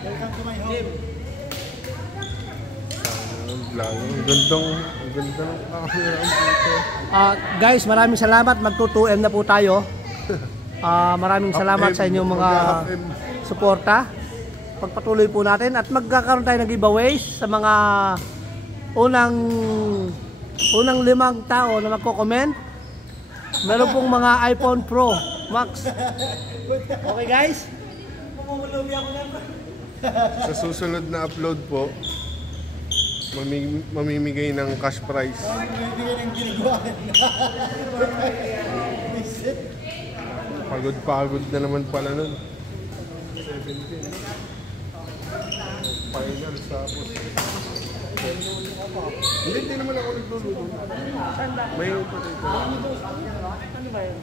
Welcome to my home. Ang gandang Guys, maraming salamat. Magto-2M na po tayo. Maraming salamat sa inyong mga suporta. Pagpatuloy po natin at magkakaroon tayo ng giveaways sa mga unang 5 tao na magko-comment. Meron pong mga iPhone Pro Max. Okay guys? Sa susunod na upload po, mamimigay ng cash prize. Pagod na naman pala nun. 17. Final tapos. Hindi naman ako nagluluto. May pa dito. Ano ba yun?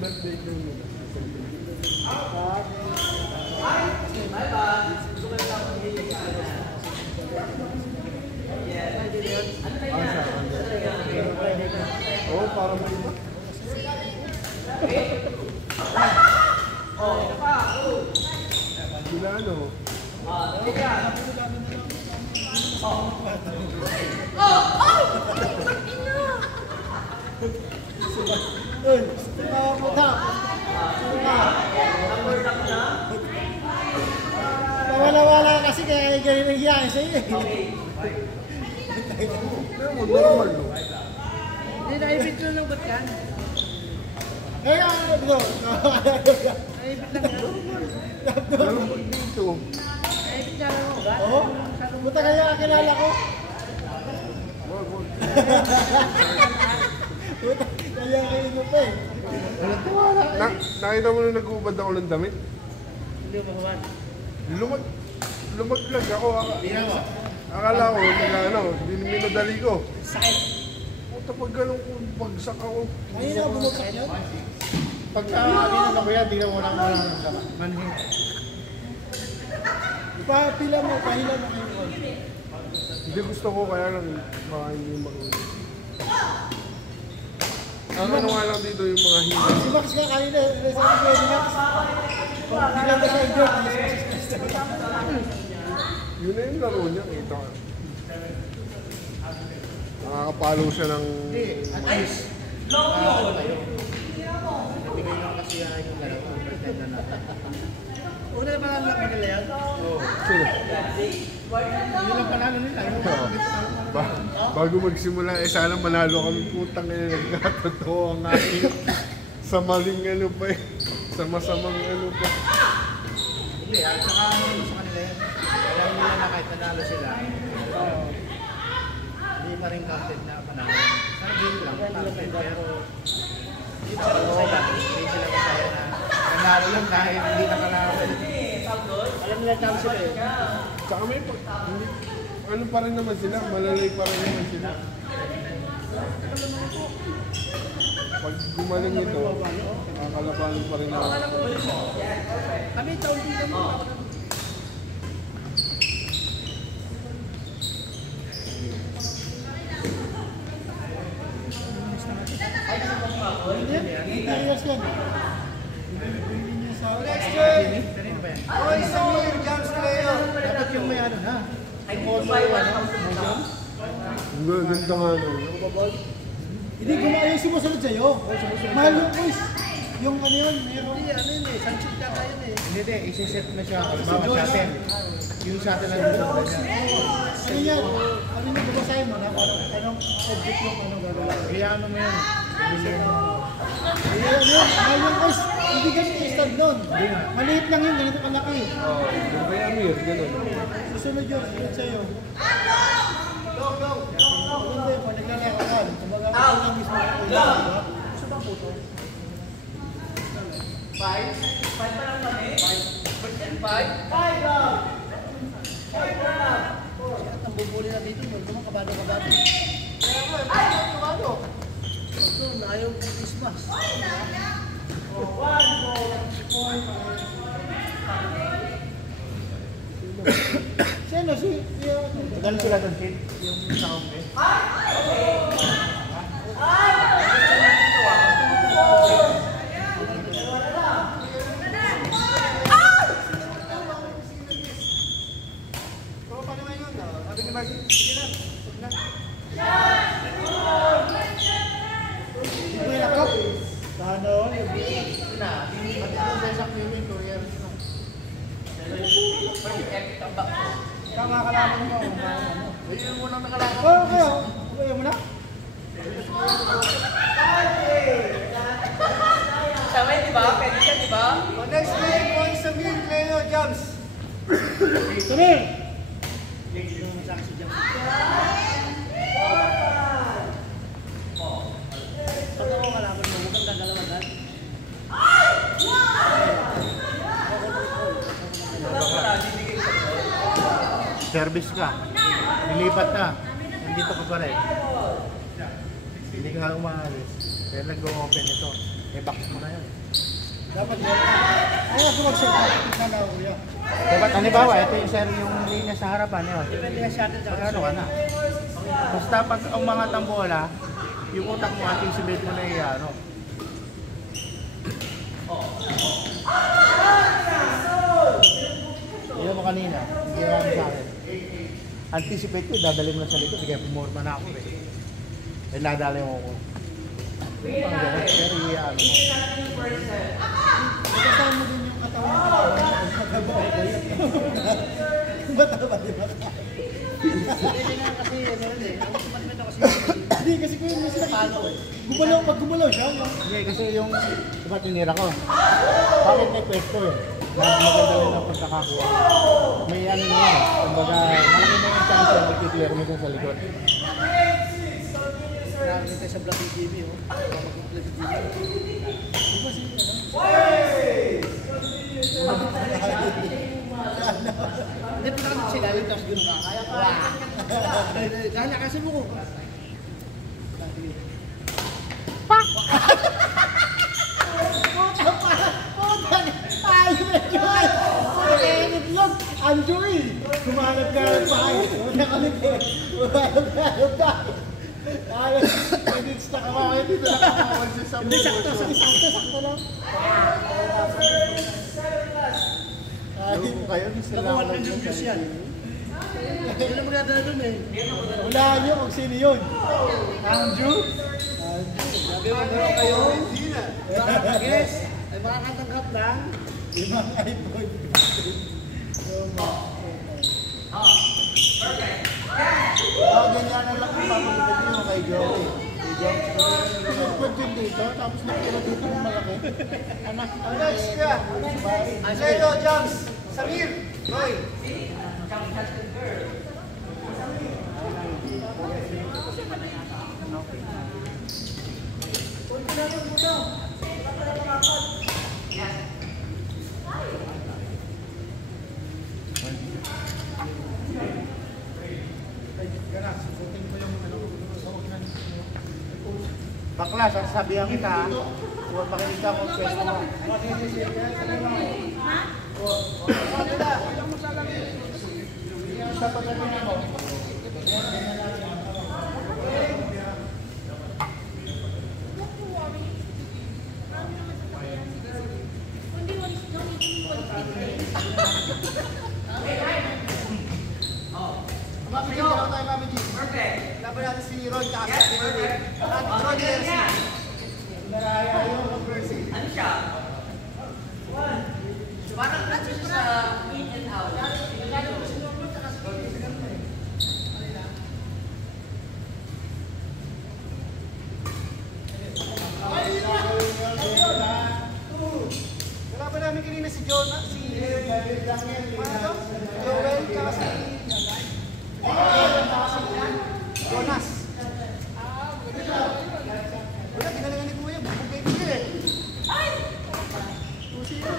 Birthday ko yun. Oh, para mo iba. Gila ano? Wala kasi kaya ganyan ang hiyain sa'yo eh. Normal no? Hindi, naibit lang ng ba't yan? Eh, ano dito? Naibit lang yan. Normal dito. Naibit lang ako ba? Oo. Buta kaya kakilala ko. Buta kaya kayo mo pa eh. Nakita mo nung nag-uubad ako ng damit? Hindi mo ba? Lumaglag ako. Akala ko, minadali ko. Sakit. Pag ganun ko, bagsak ako. Ngayon na bumagsak yun? Pagka ginagawa ko yan, di na walang manhin. Pahila mo kayo. Hindi gusto ko kaya lang baka hindi marunong. Ang ano nga lang dito yung mga hila. Si Max ka kanina, sabi ko ni Max. Hindi lang siya enjoy. Yun na yung laro niya, kita ka. Nakakapalo siya ng... Hindi, at least, ano kayo? Nabigay lang kasi yung laro. Una na pala lang nila yan? Oo. Sino? Yun lang panalo nila. Bago magsimula, sana manalo kami putang na nagkatotoo ang aking sa maling ano pa eh. Sa masamang ano pa. Hindi, at saka ano sa kanila yan. Alam nila na kahit nanalo sila. Hindi pa rin counted na panalo. Sana game lang, counted. Pero hindi pa rin masaya. Hindi sila masaya na nanalo lang kahit hindi nakalaban. Alam nila tama sila eh. Tsaka may ano pa rin naman sila, malalay pa rin naman sila. Pag gumaling ito, kakalabanin pa rin naman. Kami taon din kami. Hindi years yan. Hindi niya sa... Kanino ba yan? Oy, Samir, James Cleo. Dapat yung may ano na. Yung photo, ano? Ganda nga ano. Hindi ko maayusin mo sunod sa'yo. Mahal yung quiz. Yung ano yun, meron. Hindi, ano yun eh. Sanchit ka tayo eh. Hindi, isiset na siya. Bawa sa atin. Yung sa atin lang yung sunod niya. Ano yan? Ano yung babasahin mo na? Anong object yung anong gagawin? Kaya ano mo yan? Ano yun? Mahal yung quiz. Hindi ganito yung stand nun. Maliit lang yun, ganito kalaki. Oo, yung kay Amir, gano'n. Susunod yun, sunod sa'yo. Maganda yun, pag naglalakaran. Kumbaga ako lang mismo ako yun, diba? Gusto bang puto? 5? 5 pa lang kami? 5? 5 lang! 5 lang! Ang bubuli na dito, mga kabado-kabado. Ay, kabado! Ito, ayaw ng Christmas. Sino si... Tagal sila doon, kid. Yung sound eh. Tama kalaban mo. Ayun mo nang nakalaban. Okay mo na. Tama yun, di ba? Pwede siya, di ba? Next game, points sa Bill, Cleo, Jams. Service ka. Nilipat ka. Nandito ka pa rin. Hindi ka umaalis. Kaya nag-open ito. Eh, box mo na yun. Dapat yun. Ay, ako mag-set na ako yun. Dapat, halimbawa, ito yung linya sa harapan yun. Pag-ano ka na. Basta pag umangat ang bola, yung utak mo, anticipate mo na yung ano. Iyan mo kanina. Hindi naman sa akin. Anticipate ko, dadali mo na sa likod. Kaya pumorma na ako eh. Eh, nadali mo ako. Pero iyan mo. Kasama mo din yung katawan mo. Mataba di ba? Hindi kasi ko yung mas nakalo eh. Pag gumalaw siya. Hindi kasi yung diba tinira ko. Bakit may pwesto eh. Maganda rin ang pagkakakuha. May ano na yun. Kumbaga, malaki na yung chance na mag-clear mo sa likod. Marami tayo sa Black TV oh. Mag-clear sa TV. Di ba siya? Hindi pa naman sila yun, tapos gano'n ka. Kaya pa. Kaya kasi mo ko. Pak! Puta pa! Puta! Ay, Joy! Puta, itlog! Ang Joy! Kumanap ka ng pahay. Wala ka nito. Kumanap ka ng pahay. Ay, edits na kamawin dito. Nakakawal siya sa bulo. Hindi, sakto lang. Kayo, nakuha ng views yan. Hindi na magdadala dun eh. Wala nyo kung sino yun. Andrew? Andrew kayo? Hindi na. Guess, ay makakatanggap ng 5 iPhone. Ganyan na lang kung papagod nyo kay Joey. Pwede din dito, tapos nakita dito ng malaki. Anak, next ka. Angelo, Jams, Samir, Roy. Bakla, sasabihan kita, huwag makinig ka kung pwesto mo. Perfect. Laban natin si Ron kasi si Ron Jersey. Ano siya? Parang ano siya sa in and out. Kalaban namin kanina si Jonas, si Joel, tsaka si Jonas. Wala, ginalingan ni Kuya, bubugay ko eh. Ay! Pusi yun.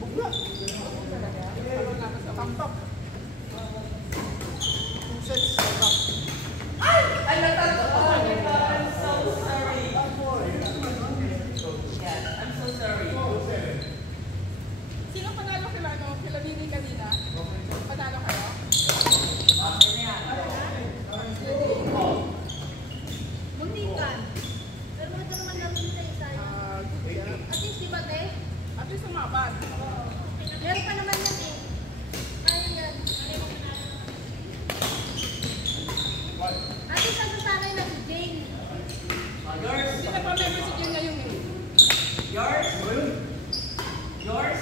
Bugla. Tampak. 2 sets. Ay! Ay, natalo ko. I'm so sorry. Yeah, I'm so sorry. Sino panalo kila Nini kanina? Panalo nag-message niya yung Yours? Yours?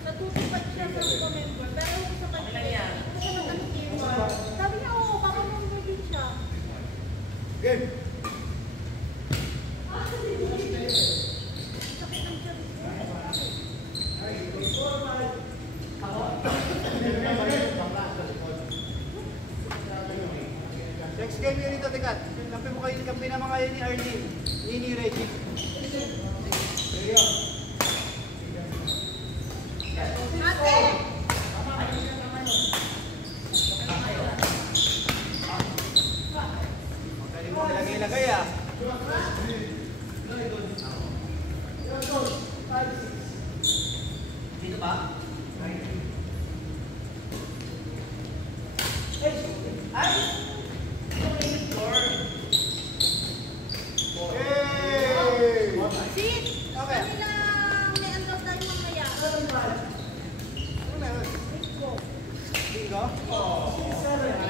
Natutupad siya sa member, pero sa kanya, hindi ko siya nag-member. Sabi niya, oo, baka member din siya. Game! Sakit ang siya. Next game yun ito, Tikat. Kampi mo kayo, kampi naman kayo ni Arlene. Ni Reggie. Magaling mo lagay-lagay ah. Dito ba? Hey! Sit! Okay. Sabi na may andaw tayo mamaya. Ano meron? Bingo. Bingo?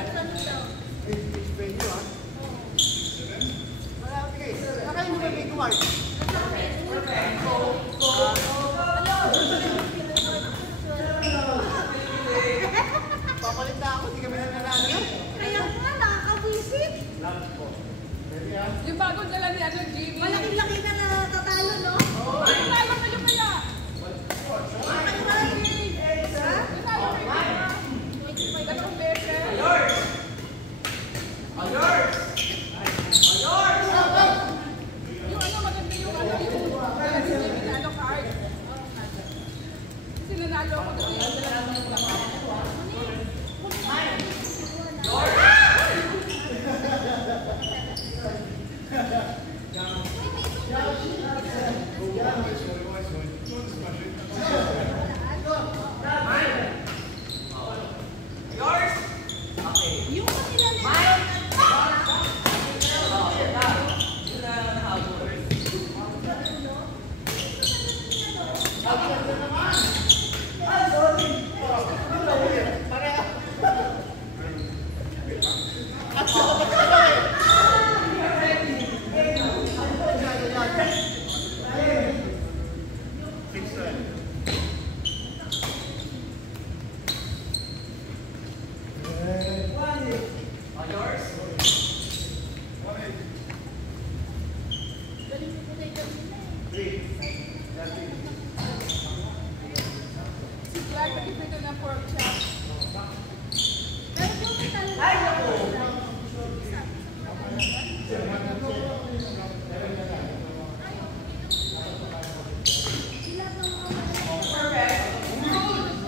Exam daw. Explain nyo ah. Oo. Wala, okay. Nakain mo ba Bingo Mark? Papalit na ako, di kami nananalo. Kaya nga, nakakabuisit. yung bago dala ni ano, Jimmy. Malaki-laki na natatalo, no? Ay, talo kayo kaya. Malaki-laki. Ha? Talo kayo. 25. Dalawang beses. Yours! Yours! Yours! Yung ano, maganda yung ano, yung dala ni Jimmy na ano card. Kasi nanalo ako doon yung dala ni Jimmy. Yours! Okay. Yung kanila na Yun na nahabol. Yours? galing ko tayo kanila eh. Si Clark, nag-ipito ng pork chop. Pero yung may talo Ay, naku! sila ng mga Perfect.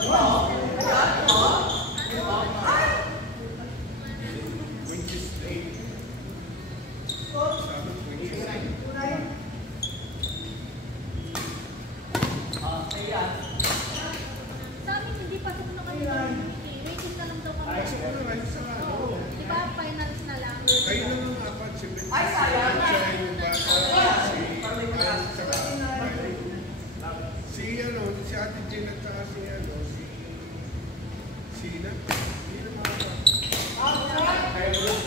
Wow. Ayan, oh. Which is 8. Ayan. sa amin, hindi pasok na kami ng waiting na lang daw kami. Oo. Di ba, finals na lang. Kayo na lang apat, si Ben. Ay, sayang. Si ano, si Ate Jean at saka si ano, si Sina. Sino mga automatic na yun.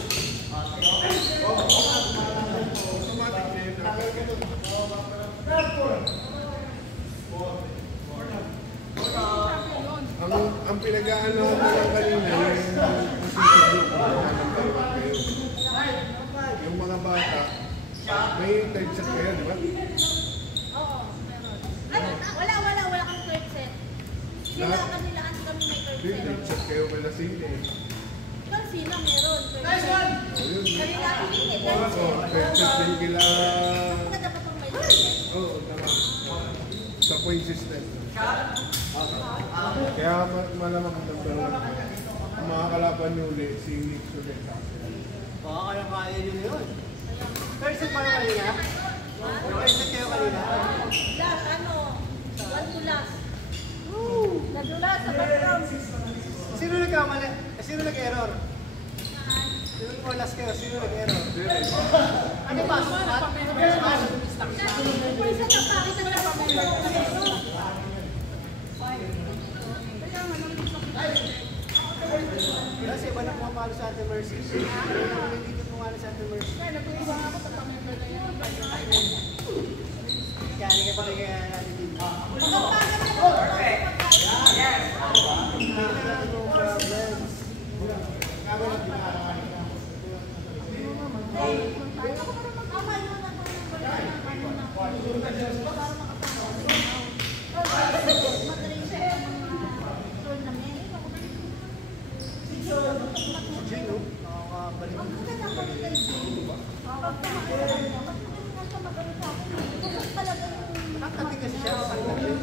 Ang pinag-aano ko lang kanina, yung mga bata, may third set kayo, di ba? Oo, meron. Ay, wala kang third set. Sila Lahat? kanila at kami may third Hindi, set. third set kayo kala Sina eh. Ikaw sila meron. Third set. Ayun. Kanila pinili, third Oo, set. third set din kila... Kaya dapat ang may third set. Oo, tama. Sa point system. Kaya malamang ang dalawa. Ang mga kalaban nyo ulit, si Nick ulit. Baka kaya yun. Third set pa yung kanina? Third set kayo kanina? Last, ano, one to last. Nadulas sa background. Sino nagkamali? Sino nag-error? Sino mo last kayo? Sino nag-error? Ano ba? Pwede sa tapakit na lang ako. Kasi iba na pumapalo sa Ate Mercy. Iba na ulit yung pumalo sa Ate Mercy. Kaya nag-uusap ako sa pamember na yan. Kaya hindi ka pa rin kaya natin dito. Perfect. Yes. Gino, nakakabalik. Nakatigas siya sa tanggalin.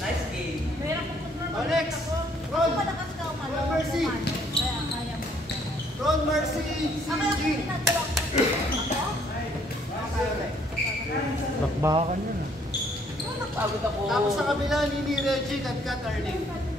Nice game. Oh, next! Ron! Ron Mercy! Ron Mercy! CG! Bakbakan yun. Pagod ako. Tapos sa kabila, Nini Reggie at Kat Arling.